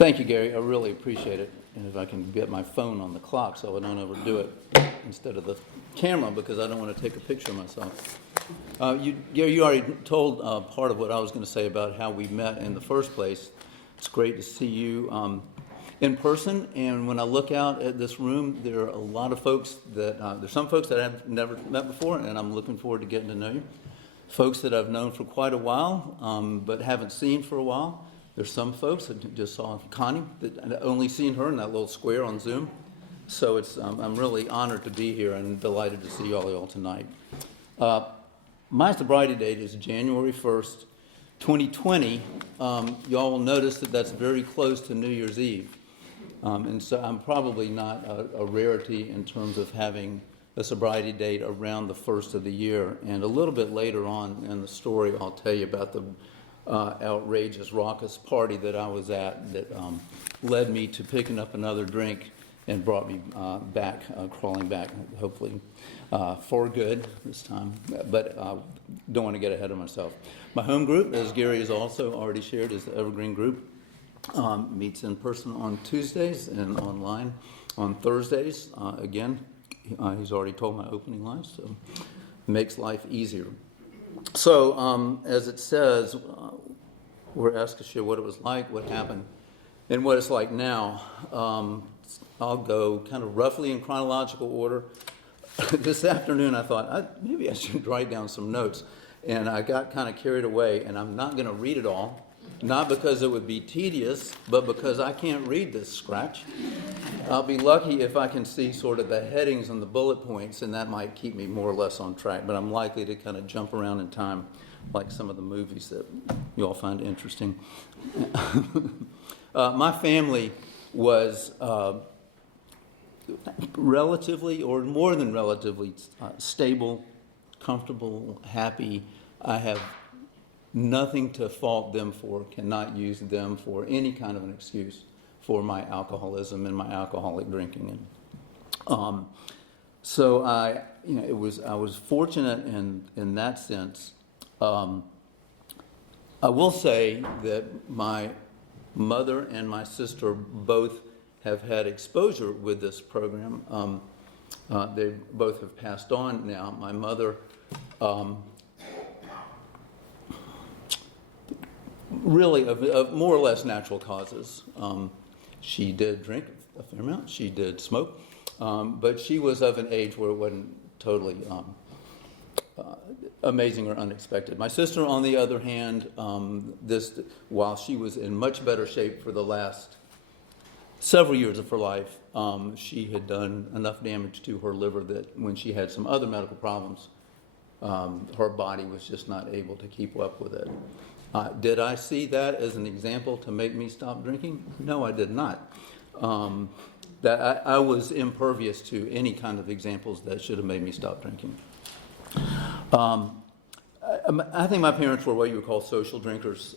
Thank you, Gary. I really appreciate it. And if I can get my phone on the clock so I don't overdo it instead of the camera, because I don't want to take a picture of myself. Gary, you already told part of what I was going to say about how we met in the first place. It's great to see you in person. And when I look out at this room, there are a lot of folks that, there's some folks that I've never met before, and I'm looking forward to getting to know you. Folks that I've known for quite a while, but haven't seen for a while. There's some folks that just saw Connie, that I'd only seen her in that little square on Zoom. So it's, I'm really honored to be here and delighted to see y'all tonight. My sobriety date is January 1st, 2020. Y'all will notice that that's very close to New Year's Eve. And so I'm probably not a rarity in terms of having a sobriety date around the first of the year. And a little bit later on in the story, I'll tell you about the outrageous, raucous party that I was at that led me to picking up another drink and brought me back, crawling back, hopefully for good this time, but don't want to get ahead of myself. My home group, as Gary has also already shared, is the Evergreen Group. Meets in person on Tuesdays and online on Thursdays. Again, he's already told my opening line, so makes life easier. So, as it says, we're asked to share what it was like, what happened, and what it's like now. I'll go kind of roughly in chronological order. This afternoon I thought, maybe I should write down some notes, and I got kind of carried away, and I'm not going to read it all, not because it would be tedious, but because I can't read this scratch. I'll be lucky if I can see sort of the headings and the bullet points, and that might keep me more or less on track, but I'm likely to kind of jump around in time like some of the movies that you all find interesting. My family was relatively, or more than relatively, stable, comfortable, happy. I have nothing to fault them for, cannot use them for any kind of an excuse for my alcoholism and my alcoholic drinking. And so I was fortunate in that sense. I will say that my mother and my sister both have had exposure with this program. They both have passed on now. My mother really of more or less natural causes. She did drink a fair amount. She did smoke. But she was of an age where it wasn't totally amazing or unexpected. My sister, on the other hand, while she was in much better shape for the last several years of her life, she had done enough damage to her liver that when she had some other medical problems, her body was just not able to keep up with it. Did I see that as an example to make me stop drinking? No, I did not. That I was impervious to any kind of examples that should have made me stop drinking. I think my parents were what you would call social drinkers.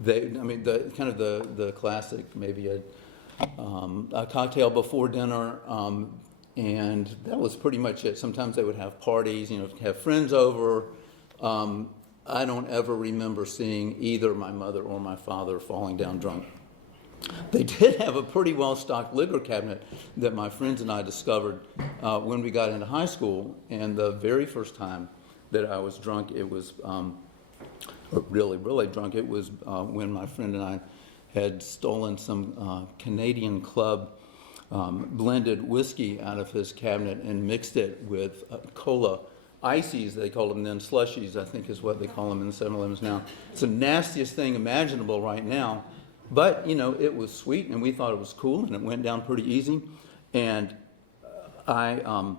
The classic, maybe a cocktail before dinner, and that was pretty much it. Sometimes they would have parties, have friends over. I don't ever remember seeing either my mother or my father falling down drunk. They did have a pretty well-stocked liquor cabinet that my friends and I discovered when we got into high school. And the very first time that I was drunk, it was, really, really drunk, it was when my friend and I had stolen some Canadian Club blended whiskey out of his cabinet and mixed it with cola. Ices, they called them then, slushies, I think is what they call them in the 7-Elevens now. It's the nastiest thing imaginable right now, but, it was sweet, and we thought it was cool, and it went down pretty easy. And the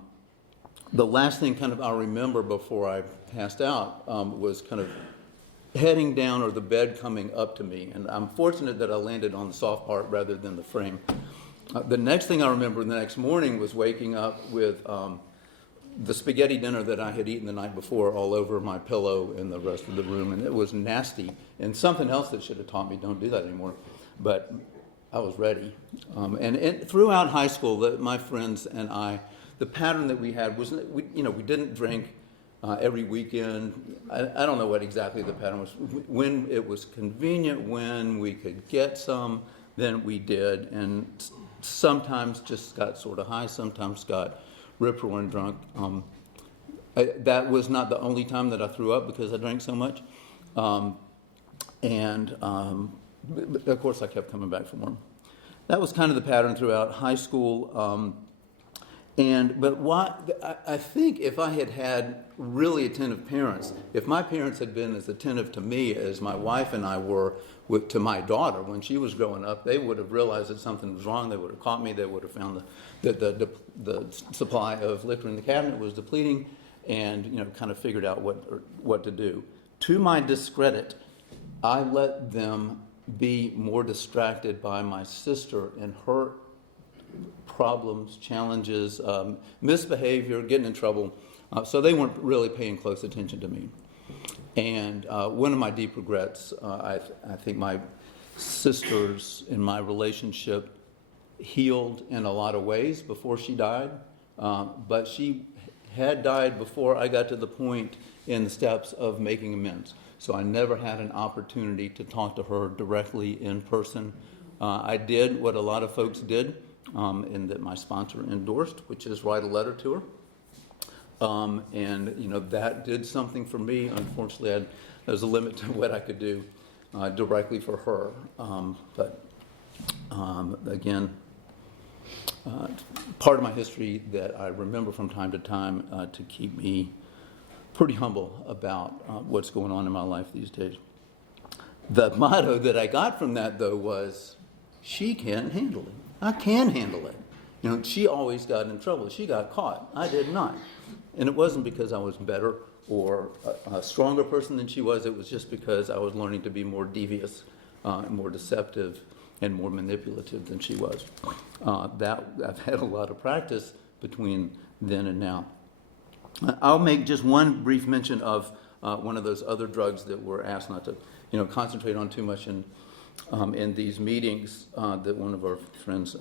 last thing kind of I remember before I passed out was kind of heading down or the bed coming up to me, and I'm fortunate that I landed on the soft part rather than the frame. The next thing I remember the next morning was waking up with the spaghetti dinner that I had eaten the night before all over my pillow in the rest of the room, and it was nasty. And something else that should have taught me, don't do that anymore. But I was ready. And throughout high school, my friends and I, the pattern that we had was, we didn't drink every weekend. I don't know what exactly the pattern was. When it was convenient, when we could get some, than we did, and sometimes just got sort of high, sometimes got rip-roaring drunk. That was not the only time that I threw up because I drank so much. But of course, I kept coming back for more. That was kind of the pattern throughout high school. I think if I had had really attentive parents, if my parents had been as attentive to me as my wife and I were to my daughter when she was growing up, they would have realized that something was wrong. They would have caught me. They would have found that the supply of liquor in the cabinet was depleting, and kind of figured out what to do. To my discredit, I let them be more distracted by my sister and her problems, challenges, misbehavior, getting in trouble. So they weren't really paying close attention to me. And one of my deep regrets, I think my sisters in my relationship healed in a lot of ways before she died. But she had died before I got to the point in the steps of making amends. So I never had an opportunity to talk to her directly in person. I did what a lot of folks did, and that my sponsor endorsed, which is write a letter to her. That did something for me. Unfortunately, there was a limit to what I could do directly for her. Again, part of my history that I remember from time to time to keep me pretty humble about what's going on in my life these days. The motto that I got from that, though, was, she can't handle it. I can handle it. She always got in trouble. She got caught. I did not. And it wasn't because I was better or a stronger person than she was. It was just because I was learning to be more devious, more deceptive, and more manipulative than she was. I've had a lot of practice between then and now. I'll make just one brief mention of one of those other drugs that we're asked not to, concentrate on too much in these meetings. That one of our friends,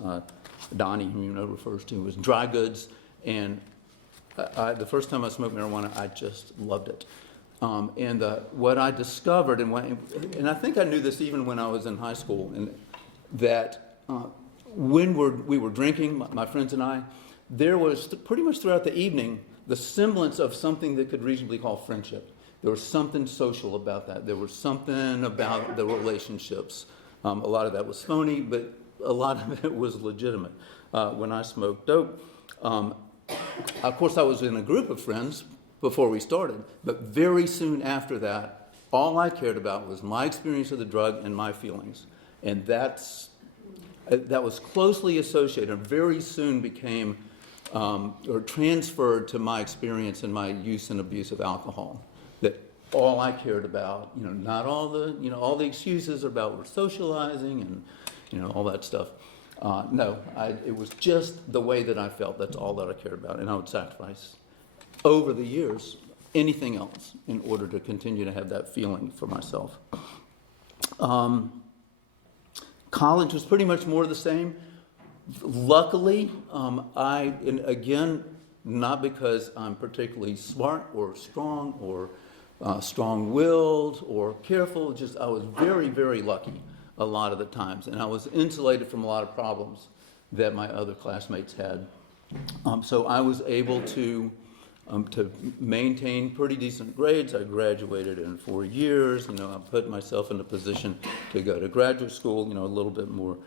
Donnie, who refers to, was dry goods. And the first time I smoked marijuana, I just loved it. What I discovered, and I think I knew this even when I was in high school, and that when we were drinking, my friends and I, there was pretty much throughout the evening the semblance of something that could reasonably call friendship. There was something social about that. There was something about the relationships. A lot of that was phony, but a lot of it was legitimate. When I smoked dope, of course I was in a group of friends before we started, but very soon after that, all I cared about was my experience of the drug and my feelings. And that was closely associated and very soon became or transferred to my experience and my use and abuse of alcohol. That all I cared about, not all the excuses about we're socializing and, all that stuff. No, it was just the way that I felt. That's all that I cared about. And I would sacrifice over the years anything else in order to continue to have that feeling for myself. College was pretty much more of the same. Luckily, and again, not because I'm particularly smart or strong or strong-willed or careful, just I was very, very lucky a lot of the times. And I was insulated from a lot of problems that my other classmates had. So I was able to maintain pretty decent grades. I graduated in 4 years. I put myself in a position to go to graduate school, a little bit more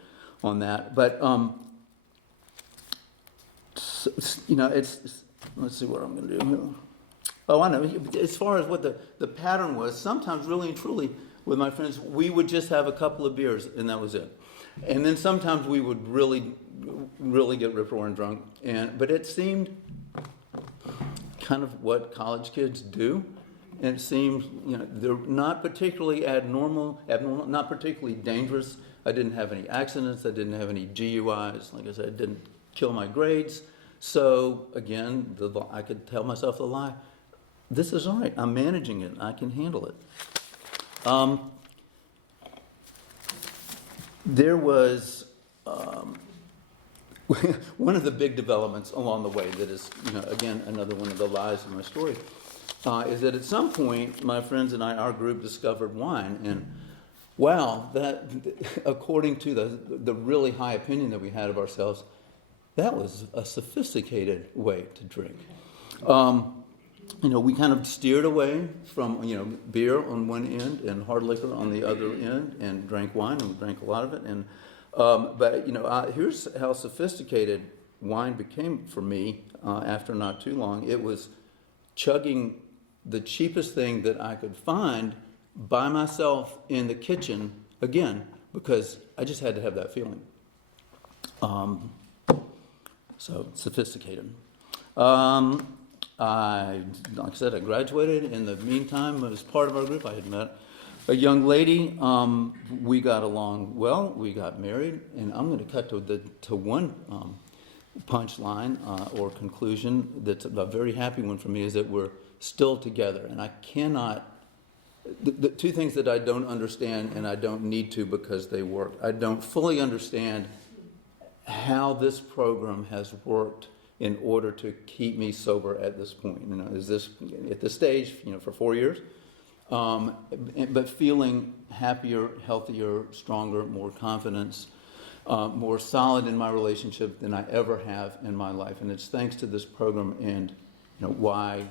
on that. But let's see what I'm going to do here. Oh, I know. As far as what the pattern was, sometimes really and truly with my friends, we would just have a couple of beers and that was it. And then sometimes we would really, really get rip-roaring drunk. But it seemed kind of what college kids do. And it seemed, they're not particularly abnormal, not particularly dangerous. I didn't have any accidents. I didn't have any GUIs. Like I said, I didn't kill my grades. So again, I could tell myself the lie. This is all right. I'm managing it. I can handle it. There was one of the big developments along the way that is, again, another one of the lies in my story, is that at some point, my friends and I, our group, discovered wine. And wow, that, according to the really high opinion that we had of ourselves, that was a sophisticated way to drink. We kind of steered away from, beer on one end and hard liquor on the other end, and drank wine, and we drank a lot of it. And here's how sophisticated wine became for me after not too long. It was chugging the cheapest thing that I could find by myself in the kitchen, again, because I just had to have that feeling. So sophisticated. Like I said, I graduated. In the meantime, as part of our group, I had met a young lady. We got along well. We got married, and I'm going to cut to one punchline or conclusion that's a very happy one for me, is that we're still together. And I cannot. The two things that I don't understand, and I don't need to because they work. I don't fully understand how this program has worked in order to keep me sober at this point. Is this at this stage, for 4 years, but feeling happier, healthier, stronger, more confidence, more solid in my relationship than I ever have in my life. And it's thanks to this program. And why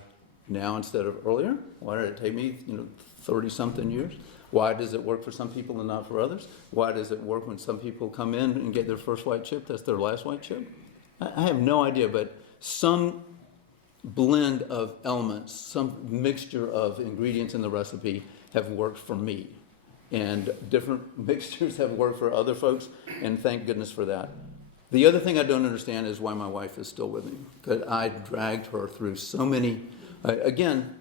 now instead of earlier? Why did it take me 30-something years? Why does it work for some people and not for others? Why does it work when some people come in and get their first white chip, that's their last white chip? I have no idea, but some blend of elements, some mixture of ingredients in the recipe have worked for me. And different mixtures have worked for other folks, and thank goodness for that. The other thing I don't understand is why my wife is still with me, because I dragged her through so many, again,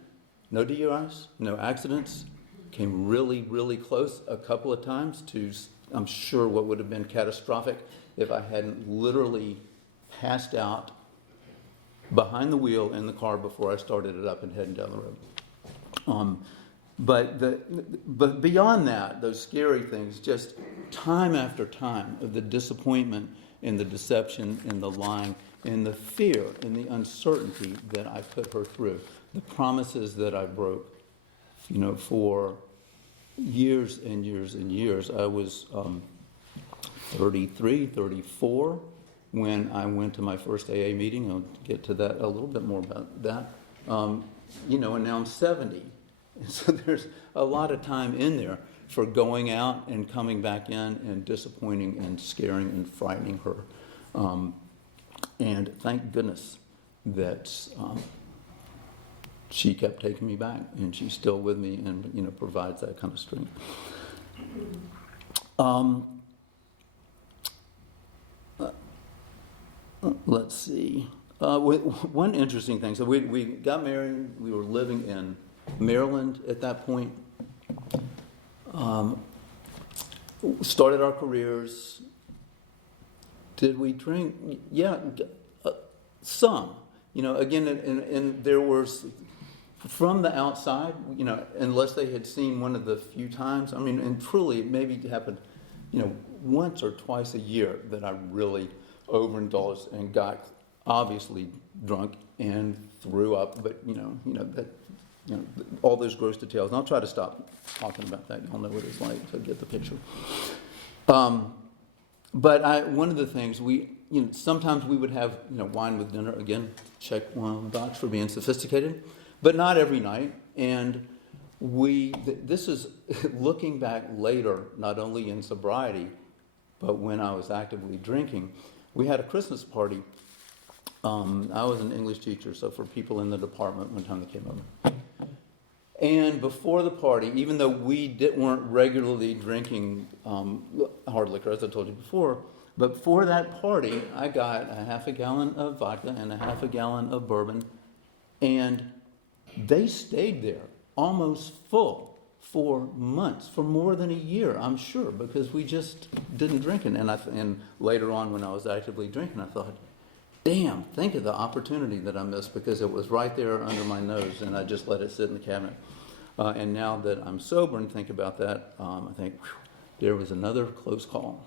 no DUIs, no accidents, came really, really close a couple of times to, I'm sure, what would have been catastrophic if I hadn't literally passed out behind the wheel in the car before I started it up and heading down the road. But beyond that, those scary things, just time after time of the disappointment and the deception and the lying and the fear and the uncertainty that I put her through, the promises that I broke, for years and years and years. I was 33, 34 when I went to my first AA meeting. I'll get to that a little bit more about that. And now I'm 70. And so there's a lot of time in there for going out and coming back in and disappointing and scaring and frightening her. And thank goodness that she kept taking me back, and she's still with me and provides that kind of strength. Let's see. One interesting thing. So we got married. We were living in Maryland at that point. Started our careers. Did we drink? Yeah, some. Again, and there was, from the outside, unless they had seen one of the few times, and truly it maybe happened, once or twice a year that I really overindulged and got obviously drunk and threw up, but all those gross details. And I'll try to stop talking about that. Y'all know what it's like to get the picture. But one of the things sometimes we would have wine with dinner. Again, check one box for being sophisticated, but not every night. And this is looking back later, not only in sobriety, but when I was actively drinking. We had a Christmas party. I was an English teacher, so for people in the department one time they came over. And before the party, even though we weren't regularly drinking hard liquor, as I told you before, but for that party, I got a half a gallon of vodka and a half a gallon of bourbon, and they stayed there almost full for months, for more than a year, I'm sure, because we just didn't drink it. And later on, when I was actively drinking, I thought, damn, think of the opportunity that I missed, because it was right there under my nose, and I just let it sit in the cabinet. And now that I'm sober and think about that, I think, whew, there was another close call.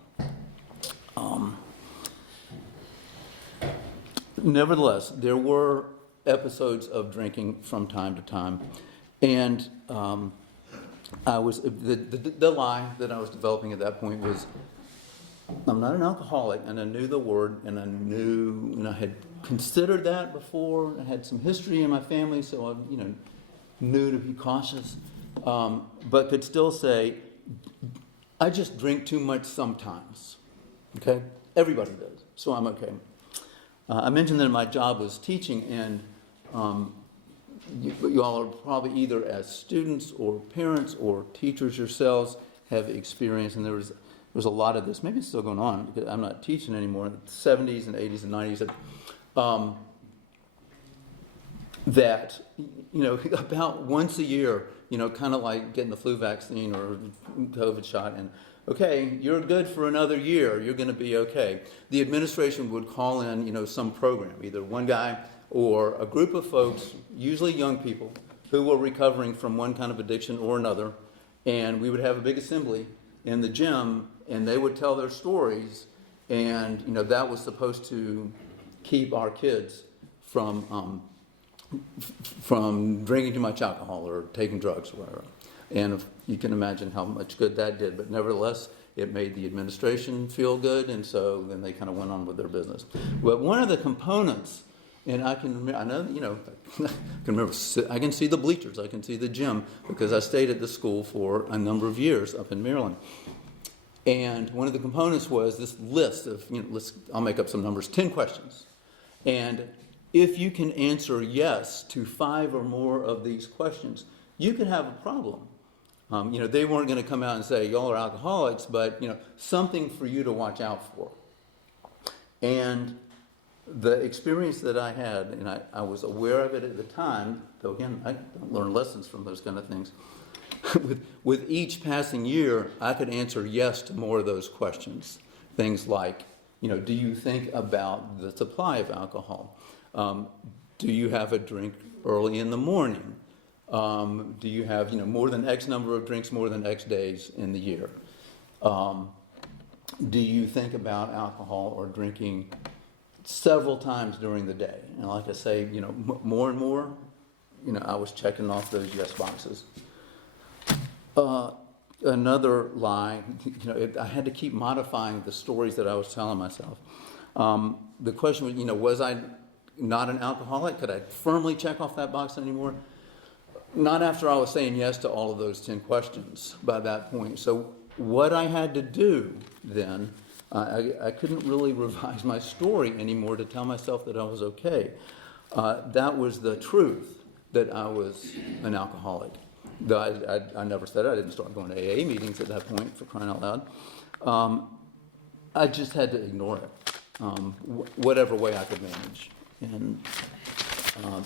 Nevertheless, there were episodes of drinking from time to time. And the lie that I was developing at that point was, I'm not an alcoholic, and I knew the word, and I had considered that before. I had some history in my family, so I, knew to be cautious, but could still say, I just drink too much sometimes. Okay, everybody does, so I'm okay. I mentioned that my job was teaching, and you all are probably either as students or parents or teachers yourselves have experienced, and there was a lot of this. Maybe it's still going on because I'm not teaching anymore. In the 70s and 80s and 90s, that about once a year, kind of like getting the flu vaccine or COVID shot, and okay, you're good for another year. You're going to be okay. The administration would call in, some program, either one guy or a group of folks, usually young people, who were recovering from one kind of addiction or another, and we would have a big assembly in the gym, and they would tell their stories, and that was supposed to keep our kids from drinking too much alcohol or taking drugs or whatever. And if you can imagine how much good that did, but nevertheless, it made the administration feel good, and so then they kind of went on with their business. But one of the components, and I can remember, I can see the bleachers, I can see the gym, because I stayed at the school for a number of years up in Maryland. And one of the components was this list of, I'll make up some numbers, 10 questions. And if you can answer yes to 5 or more of these questions, you could have a problem. They weren't going to come out and say, y'all are alcoholics, but, something for you to watch out for. And the experience that I had, and I was aware of it at the time, though again, I don't learn lessons from those kind of things. with each passing year, I could answer yes to more of those questions. Things like, do you think about the supply of alcohol? Do you have a drink early in the morning? Do you have, more than X number of drinks, more than X days in the year? Do you think about alcohol or drinking several times during the day? And like I say, more and more, I was checking off those yes boxes. Another lie, I had to keep modifying the stories that I was telling myself. The question was, was I not an alcoholic? Could I firmly check off that box anymore? Not after I was saying yes to all of those 10 questions by that point. So what I had to do then, I couldn't really revise my story anymore to tell myself that I was okay. That was the truth, that I was an alcoholic. Though I never said it. I didn't start going to AA meetings at that point, for crying out loud. I just had to ignore it, whatever way I could manage, and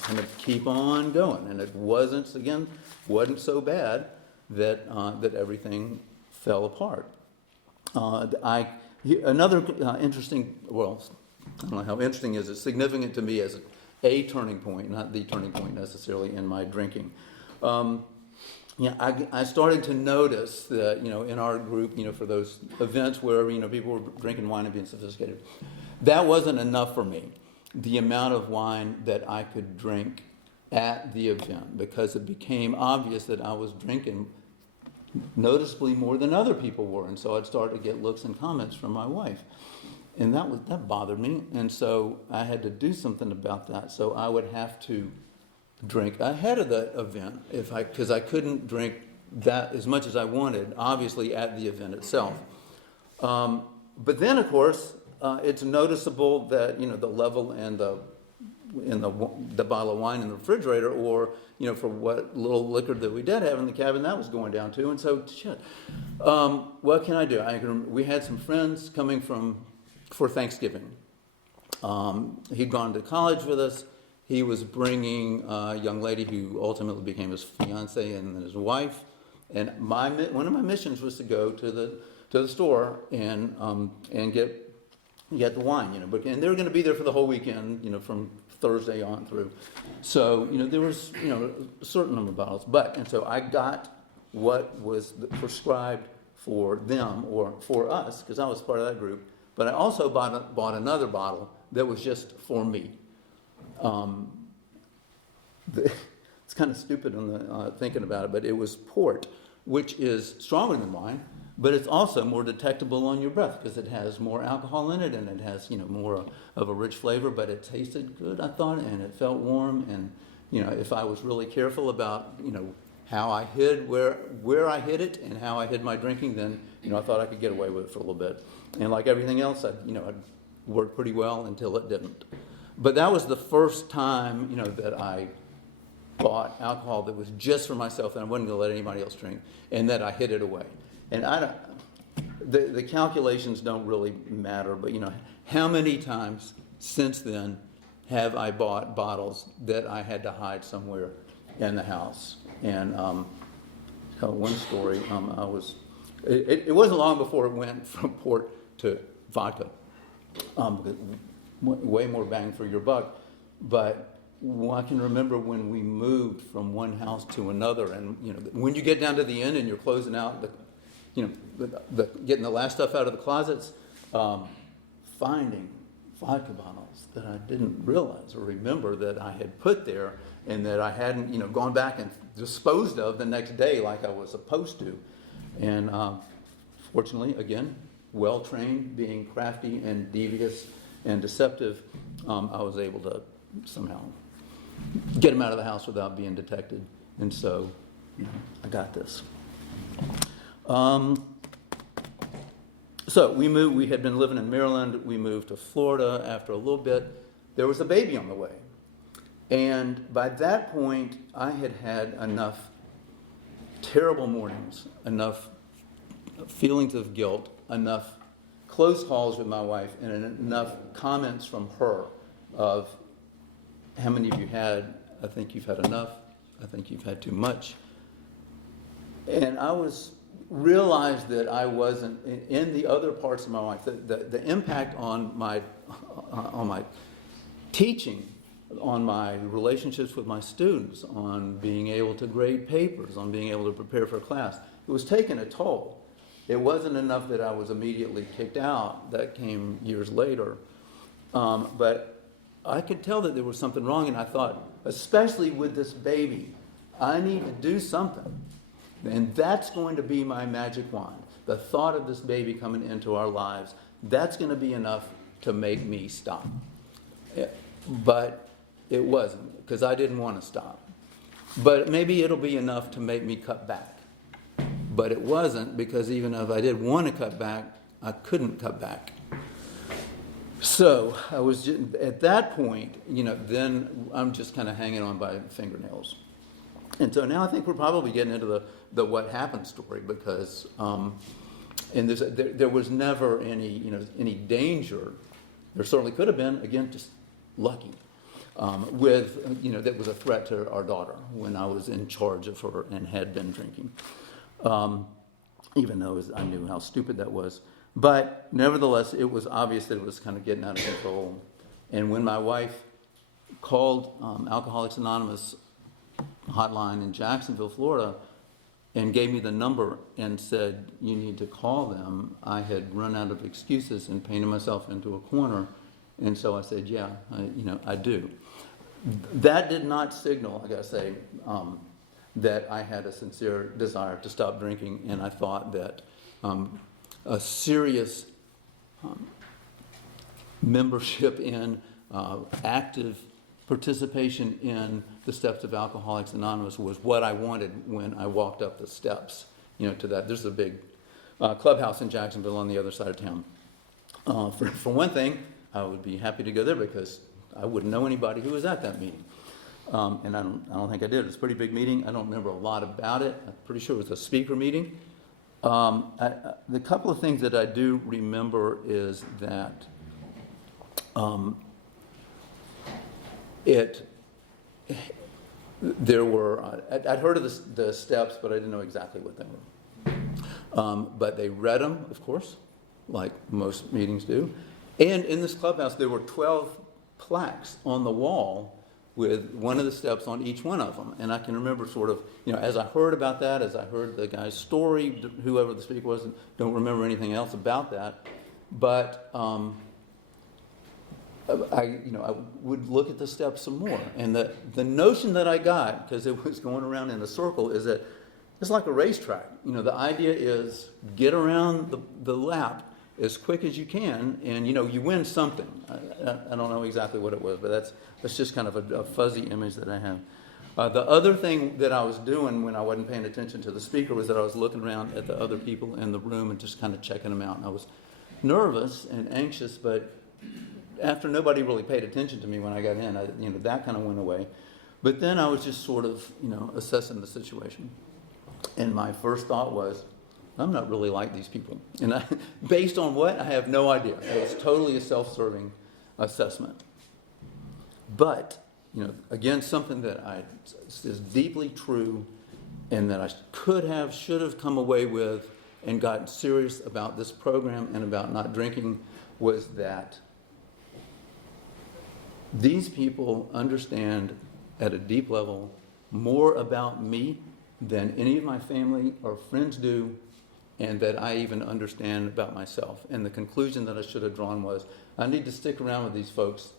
kind of keep on going. And it wasn't so bad that everything fell apart. Another interesting, well, I don't know how interesting is. It's significant to me as a turning point, not the turning point necessarily in my drinking. I started to notice that, in our group, for those events where, people were drinking wine and being sophisticated, that wasn't enough for me, the amount of wine that I could drink at the event, because it became obvious that I was drinking noticeably more than other people were. And so I'd start to get looks and comments from my wife. And that bothered me. And so I had to do something about that. So I would have to drink ahead of the event because I couldn't drink that as much as I wanted, obviously, at the event itself. But then, of course, it's noticeable that, the level and the bottle of wine in the refrigerator, or, for what little liquor that we did have in the cabin, that was going down too. And so, what can I do? We had some friends coming for Thanksgiving. He'd gone to college with us. He was bringing a young lady who ultimately became his fiance and then his wife. And one of my missions was to go to the store and get the wine, and they were going to be there for the whole weekend, from Thursday on through. So, there was, a certain number of bottles. And so I got what was prescribed for them or for us, because I was part of that group. But I also bought another bottle that was just for me. It's kind of stupid thinking about it, but it was port. which is stronger than wine, but it's also more detectable on your breath because it has more alcohol in it and it has, more of a rich flavor, but it tasted good, I thought, and it felt warm. And, if I was really careful about, how I hid, where I hid it and how I hid my drinking, then, I thought I could get away with it for a little bit. And like everything else, I'd worked pretty well until it didn't. But that was the first time, that I bought alcohol that was just for myself and I wasn't going to let anybody else drink, and that I hid it away. And the calculations don't really matter, but how many times since then have I bought bottles that I had to hide somewhere in the house? And tell one story. It wasn't long before it went from port to vodka. Way more bang for your buck, but I can remember when we moved from one house to another, and when you get down to the end and you're closing out getting the last stuff out of the closets, finding vodka bottles that I didn't realize or remember that I had put there and that I hadn't, gone back and disposed of the next day like I was supposed to. And fortunately, again, well-trained, being crafty and devious and deceptive, I was able to somehow get them out of the house without being detected. And so, I got this. So we moved. We had been living in Maryland. We moved to Florida after a little bit. There was a baby on the way. And by that point, I had had enough terrible mornings, enough feelings of guilt, enough close calls with my wife, and enough comments from her of, how many of you had? I think you've had enough. I think you've had too much. And I realized that I wasn't, in the other parts of my life, the impact on my teaching, on my relationships with my students, on being able to grade papers, on being able to prepare for class, it was taking a toll. It wasn't enough that I was immediately kicked out. That came years later. But I could tell that there was something wrong, and I thought, especially with this baby, I need to do something. And that's going to be my magic wand. The thought of this baby coming into our lives, that's going to be enough to make me stop. But it wasn't, because I didn't want to stop. But maybe it'll be enough to make me cut back. But it wasn't, because even if I did want to cut back, I couldn't cut back. So I was just, at that point, then I'm just kind of hanging on by fingernails. And so now I think we're probably getting into the what happened story, because there was never any danger. There certainly could have been, again, just lucky, that was a threat to our daughter when I was in charge of her and had been drinking. Even though I knew how stupid that was. But nevertheless, it was obvious that it was kind of getting out of control. And when my wife called Alcoholics Anonymous hotline in Jacksonville, Florida, and gave me the number and said, you need to call them, I had run out of excuses and painted myself into a corner. And so I said, yeah, I do. That did not signal, I gotta say, that I had a sincere desire to stop drinking, and I thought that a serious membership in, active participation in the steps of Alcoholics Anonymous was what I wanted when I walked up the steps, to that. There's a big clubhouse in Jacksonville on the other side of town. For one thing, I would be happy to go there because I wouldn't know anybody who was at that meeting. And I don't think I did. It was a pretty big meeting. I don't remember a lot about it. I'm pretty sure it was a speaker meeting. The couple of things that I do remember is that there were, I'd heard of the steps, but I didn't know exactly what they were. But they read them, of course, like most meetings do. And in this clubhouse, there were 12 plaques on the wall with one of the steps on each one of them. And I can remember sort of, as I heard about that, as I heard the guy's story, whoever the speaker was, don't remember anything else about that. But I would look at the steps some more. And the notion that I got, because it was going around in a circle, is that it's like a racetrack. You know, the idea is get around the lap as quick as you can, and, you know, you win something. I don't know exactly what it was, but that's just kind of a fuzzy image that I have. The other thing that I was doing when I wasn't paying attention to the speaker was that I was looking around at the other people in the room and just kind of checking them out. And I was nervous and anxious, but after nobody really paid attention to me when I got in, you know, that kind of went away. But then I was just sort of, you know, assessing the situation. And my first thought was, I'm not really like these people. And based on what? I have no idea. It was totally a self-serving assessment. But, you know, again, something that is deeply true and that I should have come away with and gotten serious about this program and about not drinking was that these people understand at a deep level more about me than any of my family or friends do, and that I even understand about myself. And the conclusion that I should have drawn was, I need to stick around with these folks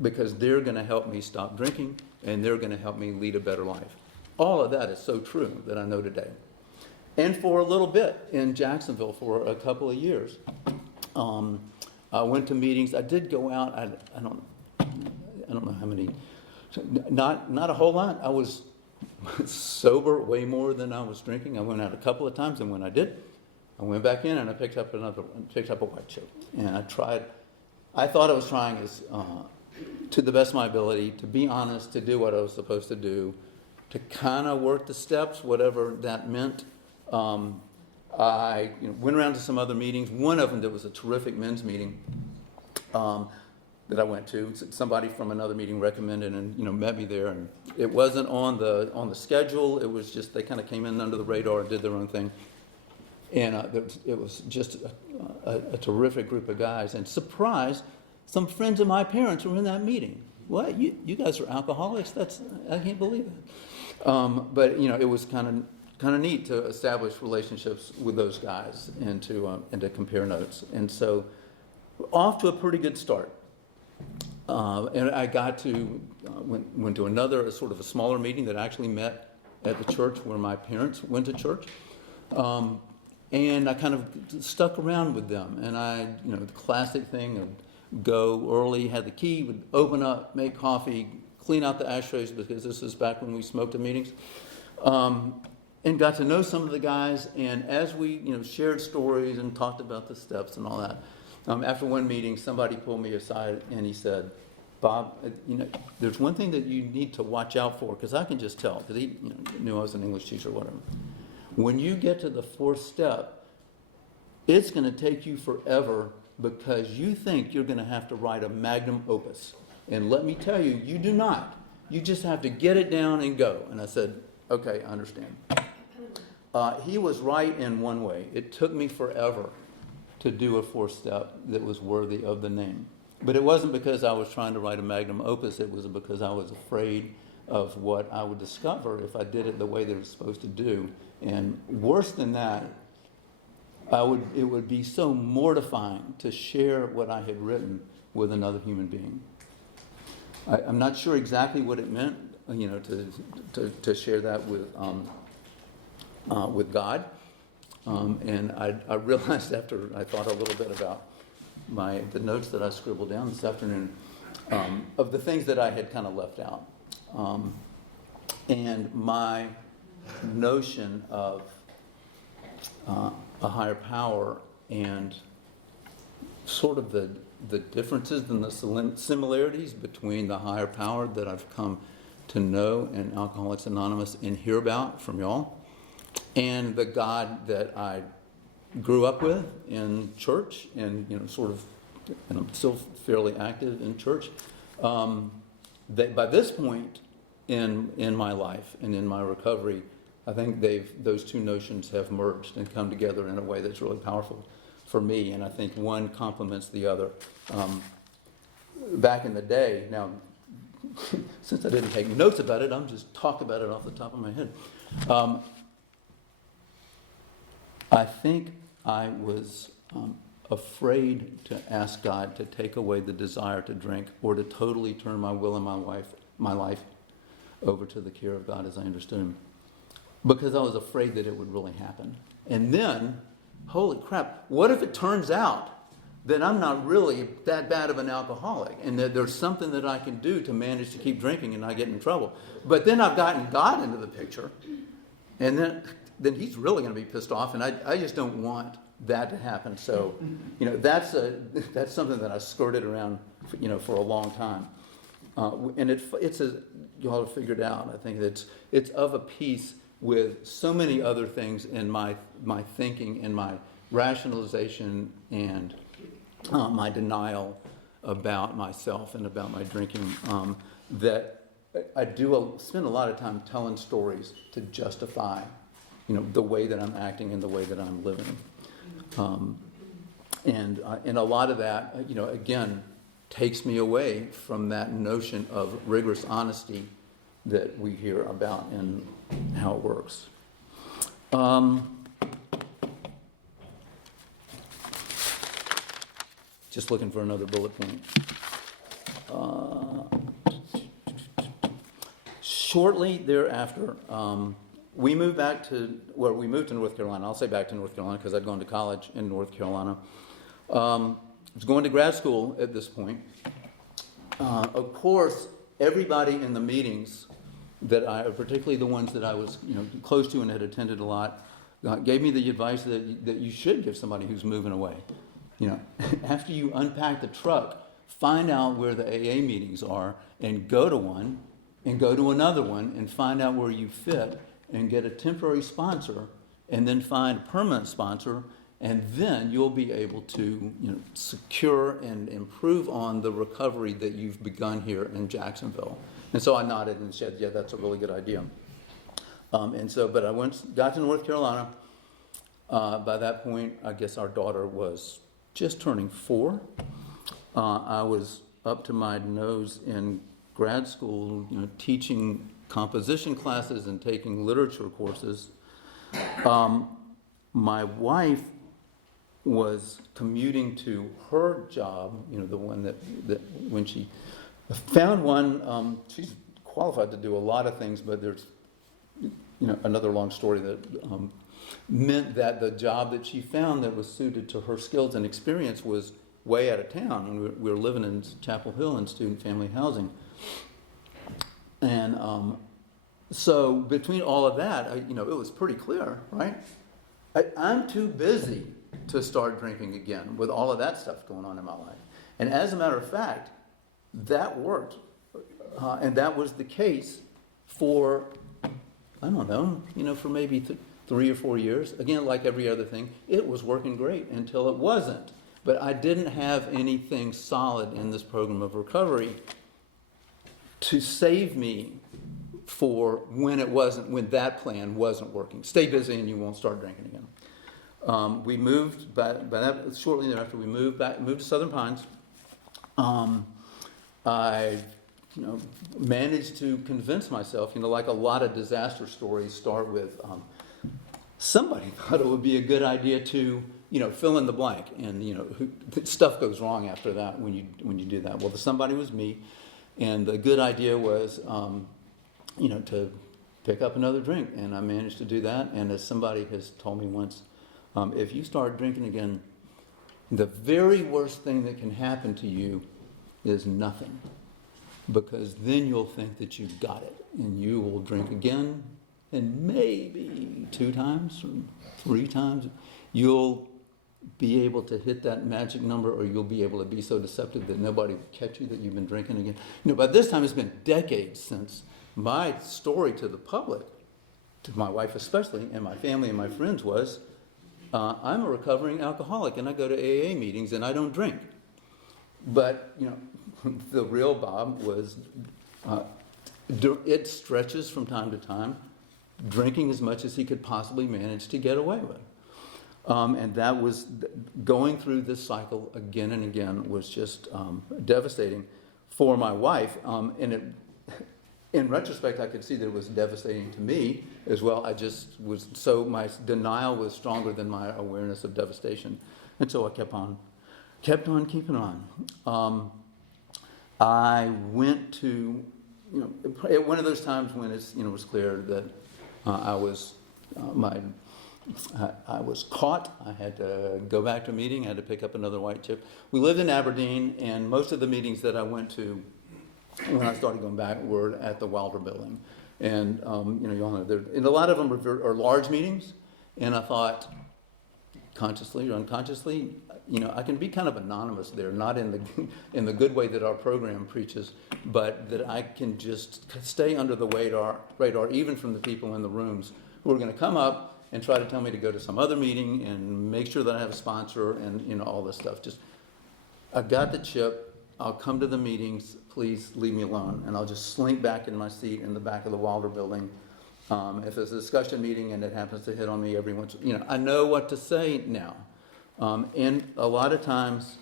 because they're going to help me stop drinking and they're going to help me lead a better life. All of that is so true that I know today. And for a little bit in Jacksonville for a couple of years, I went to meetings. I did go out. I don't know how many. Not a whole lot. I was sober way more than I was drinking. I went out a couple of times, and when I did, I went back in and I picked up a white chip. And I thought I was trying as to the best of my ability to be honest, to do what I was supposed to do, to kind of work the steps, whatever that meant. I went around to some other meetings. One of them, there was a terrific men's meeting that I went to. Somebody from another meeting recommended and met me there. And it wasn't on the schedule. It was just they kind of came in under the radar and did their own thing. And it was just a terrific group of guys. And surprise, some friends of my parents were in that meeting. What? You guys are alcoholics? I can't believe it. But it was kind of neat to establish relationships with those guys and to compare notes. And so, off to a pretty good start. And I got to went to another sort of a smaller meeting that actually met at the church where my parents went to church. And I kind of stuck around with them. And the classic thing of go early, had the key, would open up, make coffee, clean out the ashtrays, because this is back when we smoked at meetings. And got to know some of the guys. And as we shared stories and talked about the steps and all that, after one meeting, somebody pulled me aside and he said, Bob, there's one thing that you need to watch out for, because I can just tell, because he knew I was an English teacher or whatever. When you get to the fourth step, it's going to take you forever because you think you're going to have to write a magnum opus. And let me tell you, you do not. You just have to get it down and go. And I said, okay, I understand. He was right in one way. It took me forever to do a fourth step that was worthy of the name. But it wasn't because I was trying to write a magnum opus. It was because I was afraid of what I would discover if I did it the way they were supposed to do. And worse than that, it would be so mortifying to share what I had written with another human being. I'm not sure exactly what it meant, to share that with God. And I realized after I thought a little bit about the notes that I scribbled down this afternoon, of the things that I had kind of left out. And my notion of a higher power and sort of the differences and the similarities between the higher power that I've come to know in Alcoholics Anonymous and hear about from y'all, and the God that I grew up with in church and and I'm still fairly active in church. That by this point in my life and in my recovery, I think those two notions have merged and come together in a way that's really powerful for me, and I think one complements the other. Back in the day, now, since I didn't take notes about it, I'm just talking about it off the top of my head. I think I was afraid to ask God to take away the desire to drink or to totally turn my will and my life over to the care of God as I understood Him. because I was afraid that it would really happen. And then, holy crap, what if it turns out that I'm not really that bad of an alcoholic and that there's something that I can do to manage to keep drinking and not get in trouble? But then I've gotten God into the picture, and then he's really going to be pissed off, and I just don't want that to happen. So, that's something that I skirted around, for a long time. And it's you all have figured out, I think it's of a piece with so many other things in my thinking and my rationalization and my denial about myself and about my drinking, that I spend a lot of time telling stories to justify, the way that I'm acting and the way that I'm living. And a lot of that, again, takes me away from that notion of rigorous honesty that we hear about and how it works. Just looking for another bullet point. Shortly thereafter, we moved to North Carolina. I'll say back to North Carolina because I'd gone to college in North Carolina. I was going to grad school at this point. Of course, everybody in the meetings particularly the ones that I was, close to and had attended a lot, gave me the advice that you should give somebody who's moving away. After you unpack the truck, find out where the AA meetings are and go to one and go to another one and find out where you fit and get a temporary sponsor and then find a permanent sponsor, and then you'll be able to secure and improve on the recovery that you've begun here in Jacksonville. And so I nodded and said, yeah, that's a really good idea. But I got to North Carolina. By that point, I guess our daughter was just turning 4. I was up to my nose in grad school, teaching composition classes and taking literature courses. My wife was commuting to her job, the one that when she found one, she's qualified to do a lot of things, but there's another long story that meant that the job that she found that was suited to her skills and experience was way out of town, and we were living in Chapel Hill in student family housing. And so between all of that, it was pretty clear, right? I'm too busy to start drinking again with all of that stuff going on in my life. And as a matter of fact, that worked. And that was the case for, I don't know, for maybe 3 or 4 years. Again, like every other thing, it was working great until it wasn't. But I didn't have anything solid in this program of recovery to save me for when that plan wasn't working. Stay busy and you won't start drinking again. We moved, shortly thereafter, we moved to Southern Pines. I managed to convince myself, like a lot of disaster stories start with, somebody thought it would be a good idea to, fill in the blank. And, stuff goes wrong after that when you do that. Well, the somebody was me. And the good idea was, to pick up another drink. And I managed to do that. And as somebody has told me once, if you start drinking again, the very worst thing that can happen to you is nothing. Because then you'll think that you've got it. And you will drink again. And maybe 2 times, or 3 times, you'll be able to hit that magic number, or you'll be able to be so deceptive that nobody will catch you that you've been drinking again. By this time it's been decades since my story to the public, to my wife especially, and my family and my friends was, I'm a recovering alcoholic and I go to AA meetings and I don't drink. But, the real Bob was, it stretches from time to time, drinking as much as he could possibly manage to get away with. And that was, going through this cycle again and again was just devastating for my wife. And in retrospect, I could see that it was devastating to me as well. My denial was stronger than my awareness of devastation. And so I kept on keeping on. I went to, one of those times when it was clear that I was I was caught. I had to go back to a meeting. I had to pick up another white chip. We lived in Aberdeen, and most of the meetings that I went to when I started going back were at the Wilder Building. And you all know, and a lot of them are large meetings. And I thought, consciously or unconsciously, I can be kind of anonymous there, not in the good way that our program preaches, but that I can just stay under the radar, even from the people in the rooms who are going to come up and try to tell me to go to some other meeting and make sure that I have a sponsor and all this stuff. Just, I got the chip. I'll come to the meetings. Please leave me alone. And I'll just slink back in my seat in the back of the Wilder Building. If there's a discussion meeting and it happens to hit on me every once, I know what to say now. And a lot of times,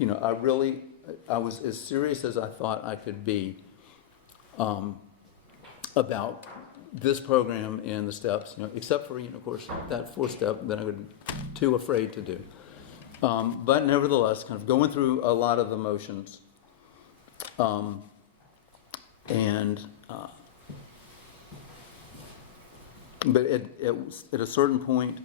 I was as serious as I thought I could be about this program and the steps, except for, of course, that fourth step that I was too afraid to do. But nevertheless, kind of going through a lot of the motions. But at a certain point,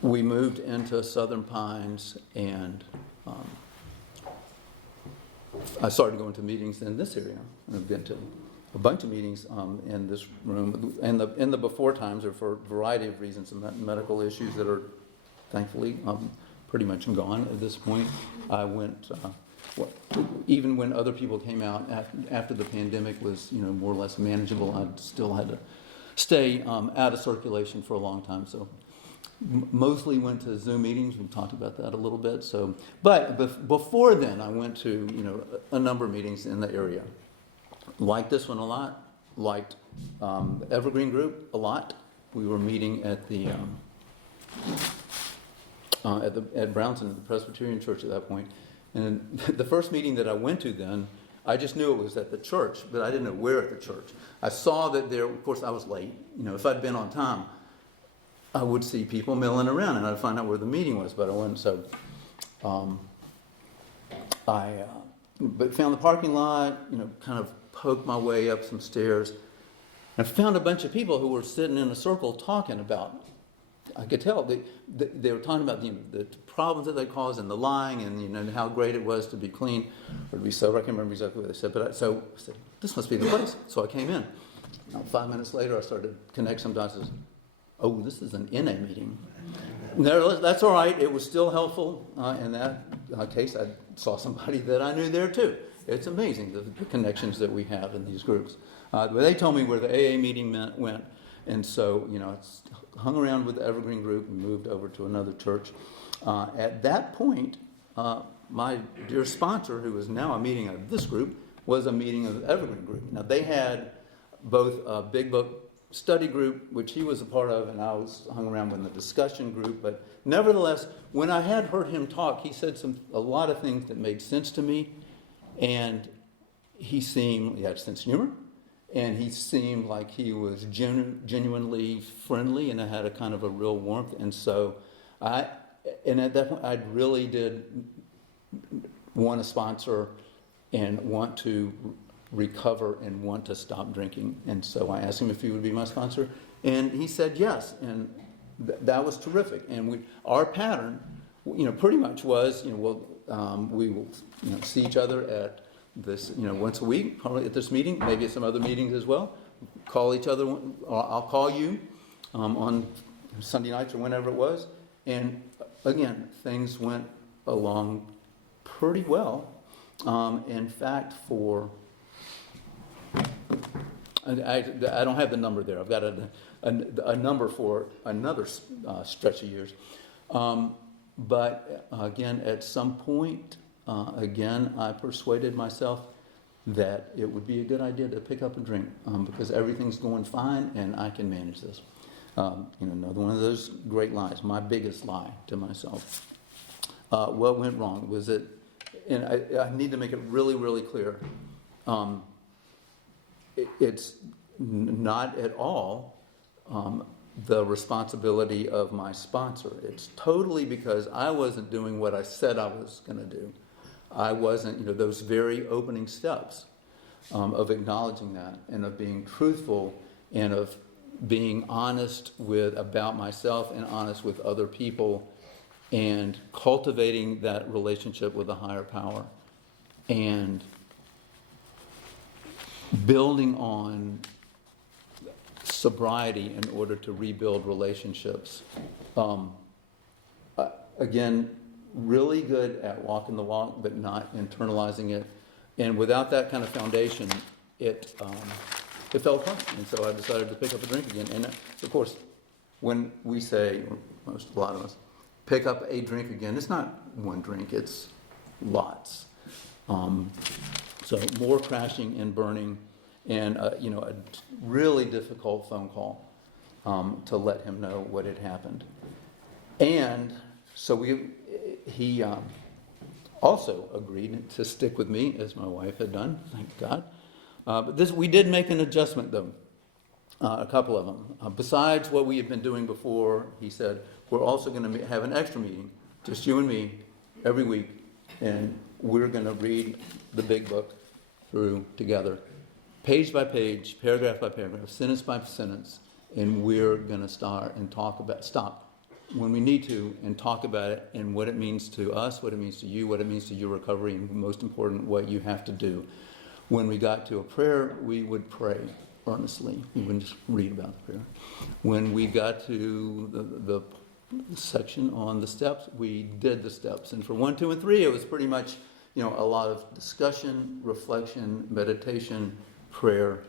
we moved into Southern Pines, and I started going to meetings in this area. I've been to a bunch of meetings in this room. And in the before times are for a variety of reasons, some medical issues that are thankfully pretty much gone at this point. I went, even when other people came out after the pandemic was more or less manageable, I still had to stay out of circulation for a long time. So mostly went to Zoom meetings. We talked about that a little bit. So, but before then, I went to a number of meetings in the area. Liked this one a lot. Liked the Evergreen Group a lot. We were meeting at the at Brownson, at the Presbyterian Church at that point. And the first meeting that I went to then, I just knew it was at the church, but I didn't know where at the church. I saw that there, of course, I was late. If I'd been on time, I would see people milling around, and I'd find out where the meeting was, but I wasn't. So but found the parking lot, kind of poked my way up some stairs, and I found a bunch of people who were sitting in a circle talking about, I could tell, they were talking about the problems that they caused and the lying and how great it was to be clean or to be sober. I can't remember exactly what they said, but so I said, this must be the place. So I came in. 5 minutes later, I started to connect some dots. Oh, this is an NA meeting. That's all right. It was still helpful. In that case, I saw somebody that I knew there too. It's amazing the connections that we have in these groups. But they told me where the AA meeting went. And so, I hung around with the Evergreen Group and moved over to another church. At that point, my dear sponsor, who is now a meeting of this group, was a meeting of the Evergreen Group. Now, they had both a big book study group, which he was a part of, and I hung around with the discussion group. But nevertheless, when I had heard him talk, he said a lot of things that made sense to me. And he had sense of humor. And he seemed like he was genuinely friendly and had a kind of a real warmth. And so at that point, I really did want to sponsor and want to recover and want to stop drinking. And so I asked him if he would be my sponsor. And he said yes. And that was terrific. And our pattern, pretty much was, we will, see each other at this, once a week, probably at this meeting, maybe at some other meetings as well. Call each other, or I'll call you on Sunday nights or whenever it was. And again, things went along pretty well. In fact, I don't have the number there. I've got a number for another stretch of years. But again, at some point, I persuaded myself that it would be a good idea to pick up a drink because everything's going fine and I can manage this. Another one of those great lies, my biggest lie to myself. What went wrong was it, and I need to make it really, really clear. It's not at all the responsibility of my sponsor. It's totally because I wasn't doing what I said I was going to do. I wasn't, those very opening steps of acknowledging that and of being truthful and of, being honest about myself and honest with other people, and cultivating that relationship with a higher power, and building on sobriety in order to rebuild relationships. Again, really good at walking the walk, but not internalizing it. And without that kind of foundation, it fell apart. And so I decided to pick up a drink again. And of course, when we say, or a lot of us, pick up a drink again, it's not one drink, it's lots. So more crashing and burning, and a really difficult phone call to let him know what had happened. And so he also agreed to stick with me, as my wife had done, thank God. But we did make an adjustment, though, a couple of them. Besides what we had been doing before, he said, we're also going to have an extra meeting, just you and me, every week, and we're going to read the big book through together, page by page, paragraph by paragraph, sentence by sentence, and we're going to stop when we need to and talk about it and what it means to us, what it means to you, what it means to your recovery, and most important, what you have to do. When we got to a prayer, we would pray earnestly. We wouldn't just read about the prayer. When we got to the section on the steps, we did the steps. And for 1, 2, and 3, it was pretty much, a lot of discussion, reflection, meditation, prayer,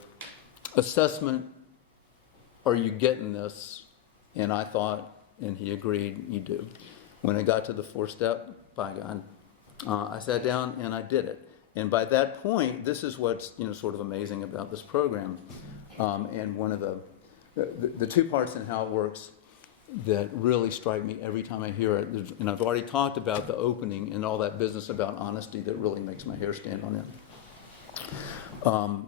assessment. Are you getting this? And I thought, and he agreed, you do. When I got to the 4th step, by God, I sat down and I did it. And by that point, this is what's sort of amazing about this program, and one of the two parts in how it works that really strike me every time I hear it. And I've already talked about the opening and all that business about honesty that really makes my hair stand on end,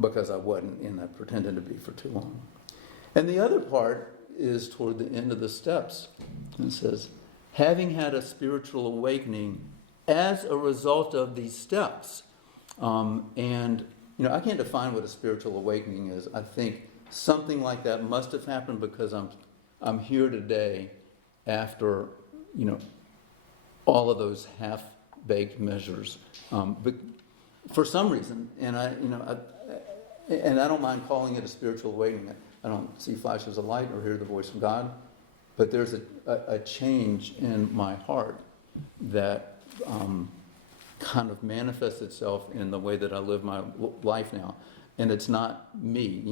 because I wasn't in that pretending to be for too long. And the other part is toward the end of the steps. It says, having had a spiritual awakening as a result of these steps. And I can't define what a spiritual awakening is. I think something like that must have happened because I'm here today after, all of those half-baked measures. But for some reason, and I don't mind calling it a spiritual awakening. I don't see flashes of light or hear the voice of God, but there's a change in my heart that kind of manifests itself in the way that I live my life now. And it's not me.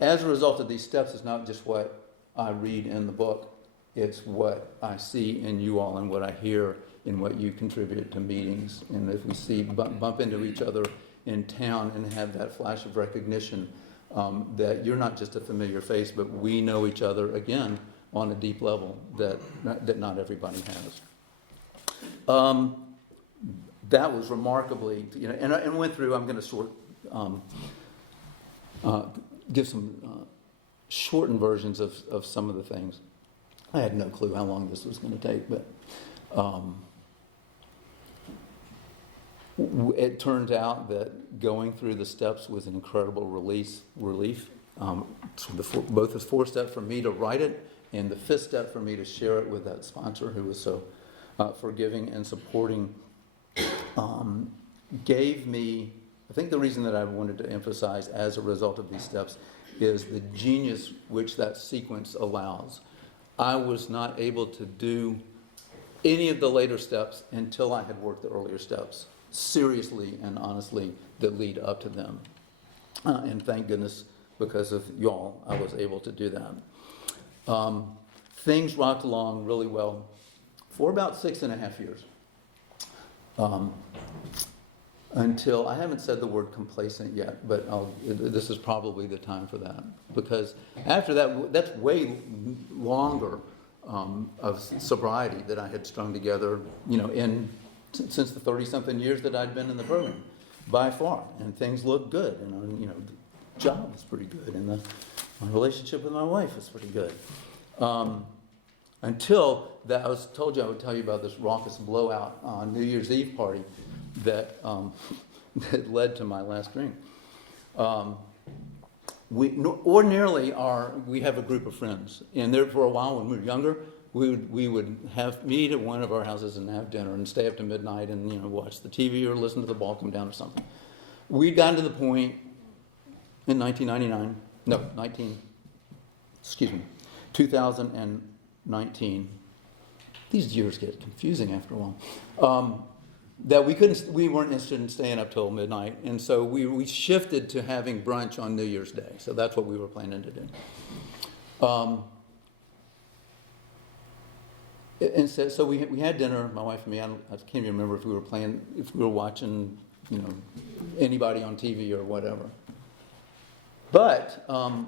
As a result of these steps, it's not just what I read in the book. It's what I see in you all and what I hear in what you contribute to meetings. And if we bump into each other in town and have that flash of recognition, that you're not just a familiar face, but we know each other again on a deep level that not everybody has. That was remarkably, and went through. I'm going to give some shortened versions of some of the things. I had no clue how long this was going to take, but it turned out that going through the steps was an incredible relief. Both the 4th step for me to write it, and the 5th step for me to share it with that sponsor who was so forgiving and supporting, gave me, I think the reason that I wanted to emphasize as a result of these steps is the genius which that sequence allows. I was not able to do any of the later steps until I had worked the earlier steps, seriously and honestly, that lead up to them. And thank goodness, because of y'all, I was able to do that. Things rocked along really well for about 6.5 years. Until, I haven't said the word complacent yet, but this is probably the time for that. Because after that, that's way longer of sobriety that I had strung together, since the 30-something years that I'd been in the program, by far. And things looked good, and the job was pretty good, and my relationship with my wife was pretty good. Until that, I told you I would tell you about this raucous blowout on New Year's Eve party that that led to my last drink. Ordinarily we have a group of friends, and there for a while when we were younger, we would have meet at one of our houses and have dinner and stay up to midnight and watch the TV or listen to the ball come down or something. We'd gotten to the point in 2019. These years get confusing after a while. That we weren't interested in staying up till midnight, and so we shifted to having brunch on New Year's Day. So that's what we were planning to do. And so we had dinner, my wife and me. I can't even remember if we were watching, anybody on TV or whatever. But I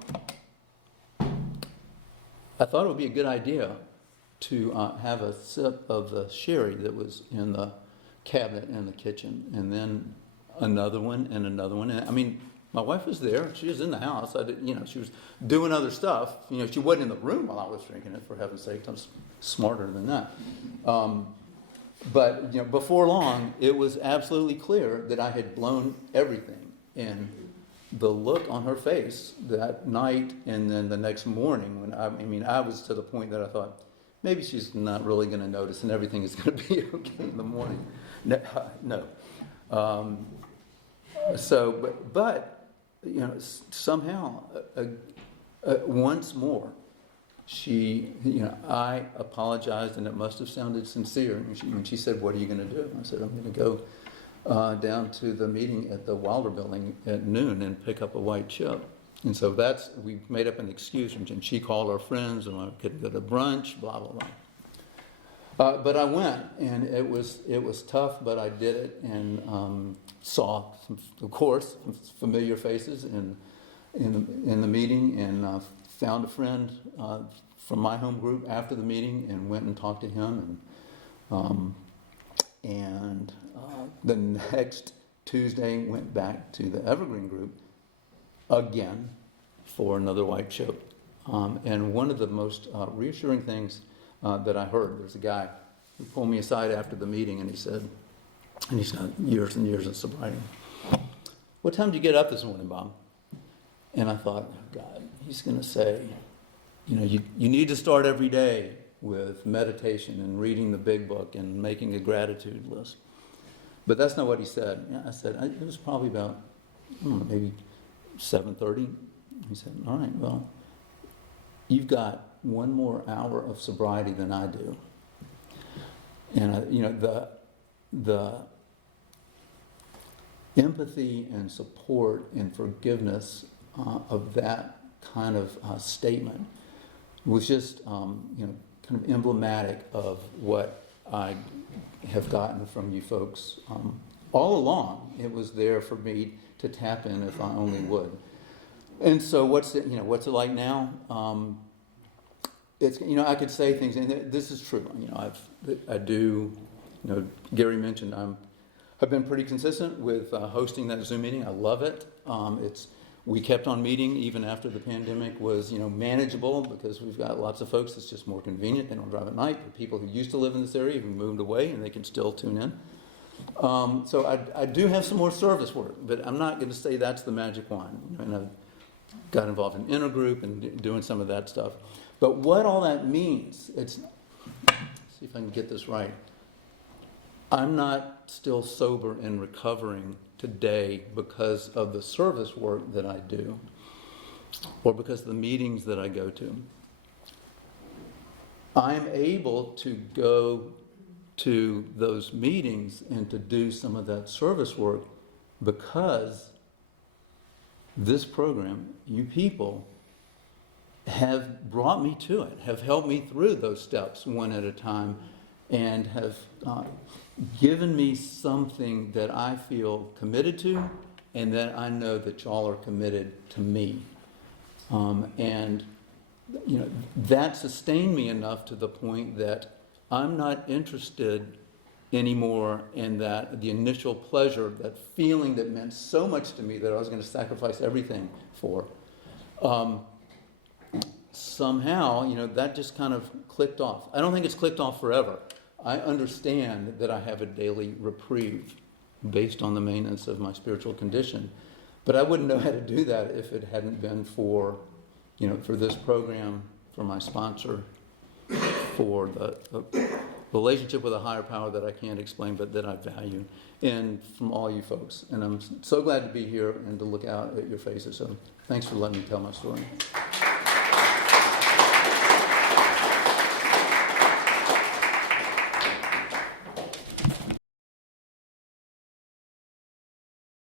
thought it would be a good idea to have a sip of the sherry that was in the cabinet in the kitchen, and then another one and another one. And I mean, my wife was there; she was in the house. She was doing other stuff. She wasn't in the room while I was drinking it. For heaven's sake, I'm smarter than that. But before long, it was absolutely clear that I had blown everything. And the look on her face that night, and then the next morning, when I was to the point that I thought, maybe she's not really going to notice, and everything is going to be okay in the morning. No. Somehow, once more, I apologized, and it must have sounded sincere. And she said, "What are you going to do?" I said, "I'm going to go down to the meeting at the Wilder Building at noon and pick up a white chip." And so we made up an excuse, and she called our friends, and I couldn't go to brunch, blah, blah, blah. But I went, and it was tough, but I did it, and saw, of course, some familiar faces in the meeting, and found a friend from my home group after the meeting, and went and talked to him, and the next Tuesday went back to the Evergreen group again for another white chip. And one of the most reassuring things that I heard, there's a guy who pulled me aside after the meeting, and he said, and he's got years and years of sobriety, "What time did you get up this morning, Bob?" And I thought, oh God, he's going to say, you need to start every day with meditation and reading the big book and making a gratitude list. But that's not what he said. I said, it was probably about, maybe 7:30. He said, "All right, well, you've got one more hour of sobriety than I do." And the empathy and support and forgiveness of that kind of statement was just kind of emblematic of what I have gotten from you folks all along. It was there for me to tap in if I only would. And so what's it like now? It's I could say things, and this is true. Gary mentioned I've been pretty consistent with hosting that Zoom meeting. I love it. We kept on meeting even after the pandemic was manageable, because we've got lots of folks. It's just more convenient. They don't drive at night. For people who used to live in this area who moved away, and they can still tune in. So I do have some more service work, but I'm not going to say that's the magic wand. And I've got involved in intergroup and doing some of that stuff. But what all that means, let's see if I can get this right. I'm not still sober and recovering today because of the service work that I do, or because of the meetings that I go to. I'm able to go to those meetings and to do some of that service work because this program, you people, have brought me to it, have helped me through those steps one at a time, and have given me something that I feel committed to, and that I know that y'all are committed to me. That sustained me enough to the point that I'm not interested anymore in that the initial pleasure, that feeling that meant so much to me that I was going to sacrifice everything for. Somehow, that just kind of clicked off. I don't think it's clicked off forever. I understand that I have a daily reprieve based on the maintenance of my spiritual condition. But I wouldn't know how to do that if it hadn't been for, for this program, for my sponsor, for the relationship with a higher power that I can't explain but that I value, and from all you folks. And I'm so glad to be here and to look out at your faces. So thanks for letting me tell my story.